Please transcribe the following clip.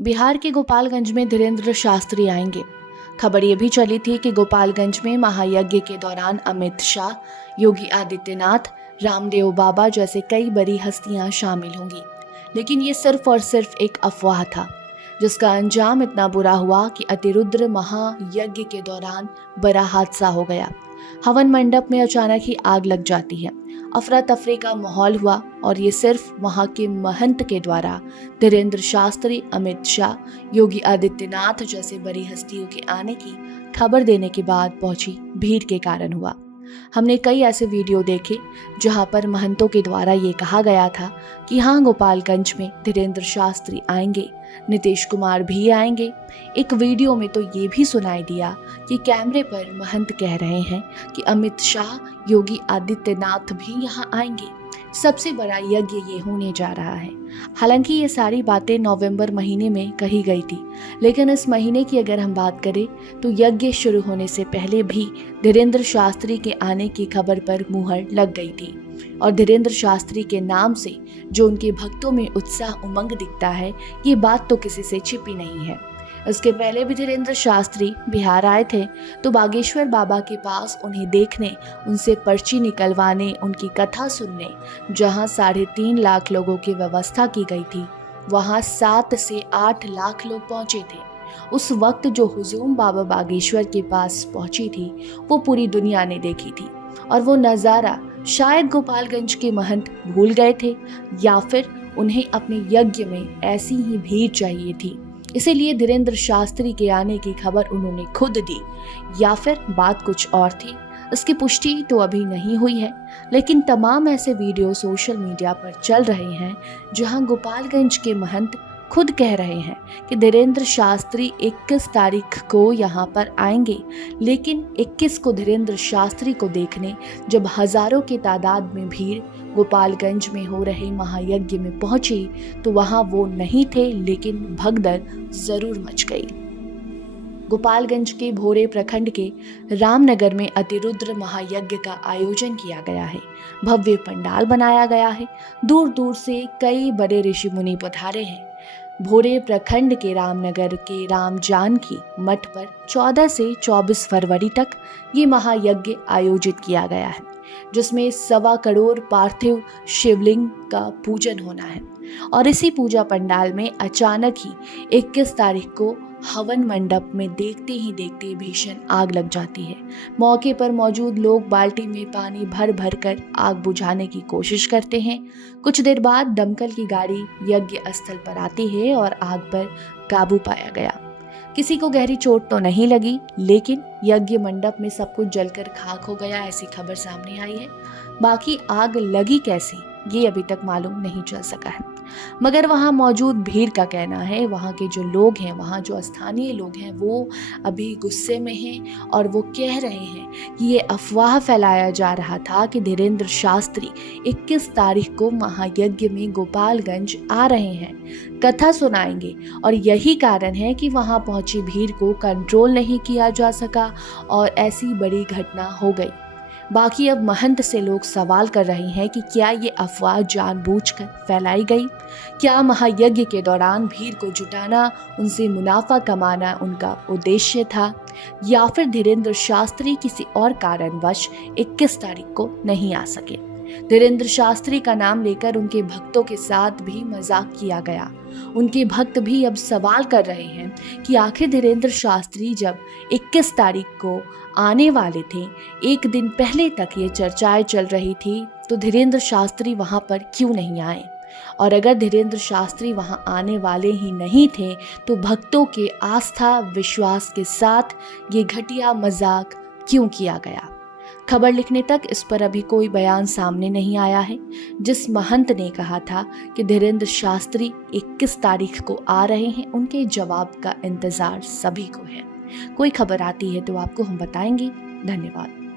बिहार के गोपालगंज में धीरेन्द्र शास्त्री आएंगे। खबर ये भी चली थी कि गोपालगंज में महायज्ञ के दौरान अमित शाह, योगी आदित्यनाथ, रामदेव बाबा जैसे कई बड़ी हस्तियां शामिल होंगी। लेकिन ये सिर्फ और सिर्फ एक अफवाह था, जिसका अंजाम इतना बुरा हुआ कि अतिरुद्र महायज्ञ के दौरान बड़ा हादसा हो गया। हवन मंडप में अचानक ही आग लग जाती है। अफरा तफरी का माहौल हुआ और ये सिर्फ वहां के महंत के द्वारा धीरेन्द्र शास्त्री, अमित शाह, योगी आदित्यनाथ जैसे बड़ी हस्तियों के आने की खबर देने के बाद पहुंची भीड़ के कारण हुआ। हमने कई ऐसे वीडियो देखे जहां पर महंतों के द्वारा ये कहा गया था कि हाँ, गोपालगंज में धीरेन्द्र शास्त्री आएंगे, नीतीश कुमार भी आएंगे। एक वीडियो में तो ये भी सुनाई दिया कि कैमरे पर महंत कह रहे हैं कि अमित शाह, योगी आदित्यनाथ भी यहाँ आएंगे। सबसे बड़ा यज्ञ ये होने जा रहा है। हालांकि ये सारी बातें नवंबर महीने में कही गई थी, लेकिन इस महीने की अगर हम बात करें तो यज्ञ शुरू होने से पहले भी धीरेन्द्र शास्त्री के आने की खबर पर मुहर लग गई थी। और धीरेन्द्र शास्त्री के नाम से जो उनके भक्तों में उत्साह उमंग दिखता है, ये बात तो किसी से छिपी नहीं है। इसके पहले भी धीरेन्द्र शास्त्री बिहार आए थे तो बागेश्वर बाबा के पास उन्हें देखने, उनसे पर्ची निकलवाने, उनकी कथा सुनने जहां 3.5 लाख लोगों की व्यवस्था की गई थी, वहां 7 से 8 लाख लोग पहुंचे थे। उस वक्त जो हुजूम बाबा बागेश्वर के पास पहुंची थी, वो पूरी दुनिया ने देखी थी। और वो नज़ारा शायद गोपालगंज के महंत भूल गए थे, या फिर उन्हें अपने यज्ञ में ऐसी ही भीड़ चाहिए थी, इसीलिए धीरेन्द्र शास्त्री के आने की खबर उन्होंने खुद दी, या फिर बात कुछ और थी। इसकी पुष्टि तो अभी नहीं हुई है, लेकिन तमाम ऐसे वीडियो सोशल मीडिया पर चल रहे हैं जहां गोपालगंज के महंत खुद कह रहे हैं कि धीरेन्द्र शास्त्री 21 तारीख को यहाँ पर आएंगे। लेकिन 21 को धीरेन्द्र शास्त्री को देखने जब हजारों की तादाद में भीड़ गोपालगंज में हो रहे महायज्ञ में पहुंची तो वहां वो नहीं थे, लेकिन भगदड़ जरूर मच गई। गोपालगंज के भोरे प्रखंड के रामनगर में अतिरुद्र महायज्ञ का आयोजन किया गया है। भव्य पंडाल बनाया गया है। दूर दूर से कई बड़े ऋषि मुनि पधारे हैं। भोरे प्रखंड के रामनगर के राम जानकी मठ पर 14 से 24 फरवरी तक ये महायज्ञ आयोजित किया गया है, जिसमें 1.25 करोड़ पार्थिव शिवलिंग का पूजन होना है। और इसी पूजा पंडाल में अचानक ही 21 तारीख को हवन मंडप में देखते ही देखते भीषण आग लग जाती है। मौके पर मौजूद लोग बाल्टी में पानी भर भर कर आग बुझाने की कोशिश करते हैं। कुछ देर बाद दमकल की गाड़ी यज्ञ स्थल पर आती है और आग पर काबू पाया गया। किसी को गहरी चोट तो नहीं लगी, लेकिन यज्ञ मंडप में सब कुछ जलकर खाक हो गया, ऐसी खबर सामने आई है। बाकी आग लगी कैसे, ये अभी तक मालूम नहीं चल सका है। मगर वहाँ मौजूद भीड़ का कहना है, वहाँ के जो लोग हैं, वहाँ जो स्थानीय लोग हैं, वो अभी गुस्से में हैं और वो कह रहे हैं कि ये अफवाह फैलाया जा रहा था कि धीरेन्द्र शास्त्री 21 तारीख को महायज्ञ में गोपालगंज आ रहे हैं, कथा सुनाएंगे, और यही कारण है कि वहाँ पहुंची भीड़ को कंट्रोल नहीं किया जा सका और ऐसी बड़ी घटना हो गई। बाकी अब महंत से लोग सवाल कर रहे हैं कि क्या ये अफवाह जानबूझकर फैलाई गई? क्या महायज्ञ के दौरान भीड़ को जुटाना, उनसे मुनाफा कमाना उनका उद्देश्य था, या फिर धीरेन्द्र शास्त्री किसी और कारणवश 21 तारीख को नहीं आ सके? धीरेन्द्र शास्त्री का नाम लेकर उनके भक्तों के साथ भी मजाक किया गया। उनके भक्त भी अब सवाल कर रहे हैं कि आखिर धीरेन्द्र शास्त्री जब 21 तारीख को आने वाले थे, एक दिन पहले तक ये चर्चाएं चल रही थी, तो धीरेन्द्र शास्त्री वहां पर क्यों नहीं आए? और अगर धीरेन्द्र शास्त्री वहां आने वाले ही नहीं थे तो भक्तों के आस्था विश्वास के साथ ये घटिया मजाक क्यों किया गया? खबर लिखने तक इस पर अभी कोई बयान सामने नहीं आया है। जिस महंत ने कहा था कि धीरेन्द्र शास्त्री 21 तारीख को आ रहे हैं, उनके जवाब का इंतजार सभी को है। कोई खबर आती है तो आपको हम बताएंगे। धन्यवाद।